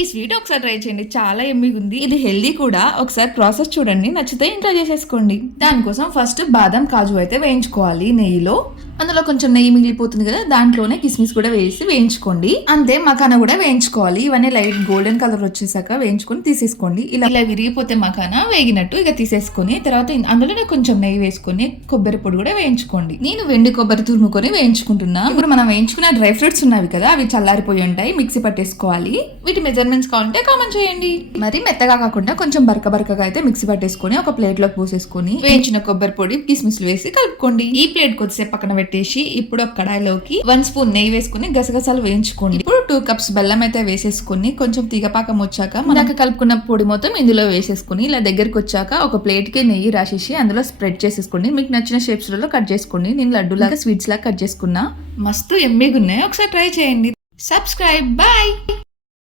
ఈ స్వీట్ ఒకసారి ట్రై చేయండి, చాలా ఎమ్మిగా ఉంది. ఇది హెల్దీ కూడా. ఒకసారి ప్రాసెస్ చూడండి, నచ్చితే ఇంట్లో చేసేసుకోండి. దానికోసం ఫస్ట్ బాదం కాజు అయితే వేయించుకోవాలి నెయ్యిలో. అందులో కొంచెం నెయ్యి మిగిలిపోతుంది కదా, దాంట్లోనే కిస్మిస్ కూడా వేసి వేయించుకోండి. అంతే, మకానా కూడా వేయించుకోవాలి. ఇవన్నీ లైట్ గోల్డెన్ కలర్ వచ్చేసాక వేయించుకొని తీసేసుకోండి. ఇలా విరిగిపోతే మకానా వేగినట్టు. ఇక తీసేసుకొని తర్వాత అందులోనే కొంచెం నెయ్యి వేసుకొని కొబ్బరి పొడి కూడా వేయించుకోండి. నేను వెండి కొబ్బరి తురుముకొని వేయించుకుంటున్నా. ఇప్పుడు మనం వేయించుకున్న డ్రై ఫ్రూట్స్ ఉన్నవి కదా, అవి చల్లారిపోయి ఉంటాయి, మిక్సీ పట్టేసుకోవాలి. వీటి మెజర్మెంట్స్ కావాలంటే కామెంట్ చేయండి. మరి మెత్తగా కాకుండా కొంచెం బరకగా అయితే మిక్సీ పట్టేసుకొని ఒక ప్లేట్ లోకి పోసేసుకొని వేయించిన కొబ్బరి పొడి కిస్మిస్ వేసి కలుపుకోండి. ఈ ప్లేట్ కొద్దిసేపు పక్కన పెట్టేసి ఇప్పుడు ఒక కడాయిలోకి 1 స్పూన్ నెయ్యి వేసుకుని గసగసాలు వేయించుకోండి. ఇప్పుడు 2 కప్స్ బెల్లం అయితే వేసేసుకుని కొంచెం తీగపాకం వచ్చాక మనకు కలుపుకున్న పొడి మొత్తం ఇందులో వేసేసుకుని ఇలా దగ్గరికి వచ్చాక ఒక ప్లేట్ కి నెయ్యి రాసేసి అందులో స్ప్రెడ్ చేసేసుకోండి. మీకు నచ్చిన షేప్స్ లో కట్ చేసుకోండి. నేను లడ్డు లాగా స్వీట్స్ లాగా కట్ చేసుకున్నా. మస్తు ఎమ్మిగా ఉన్నాయి, ఒకసారి ట్రై చేయండి. సబ్స్క్రైబ్. బాయ్.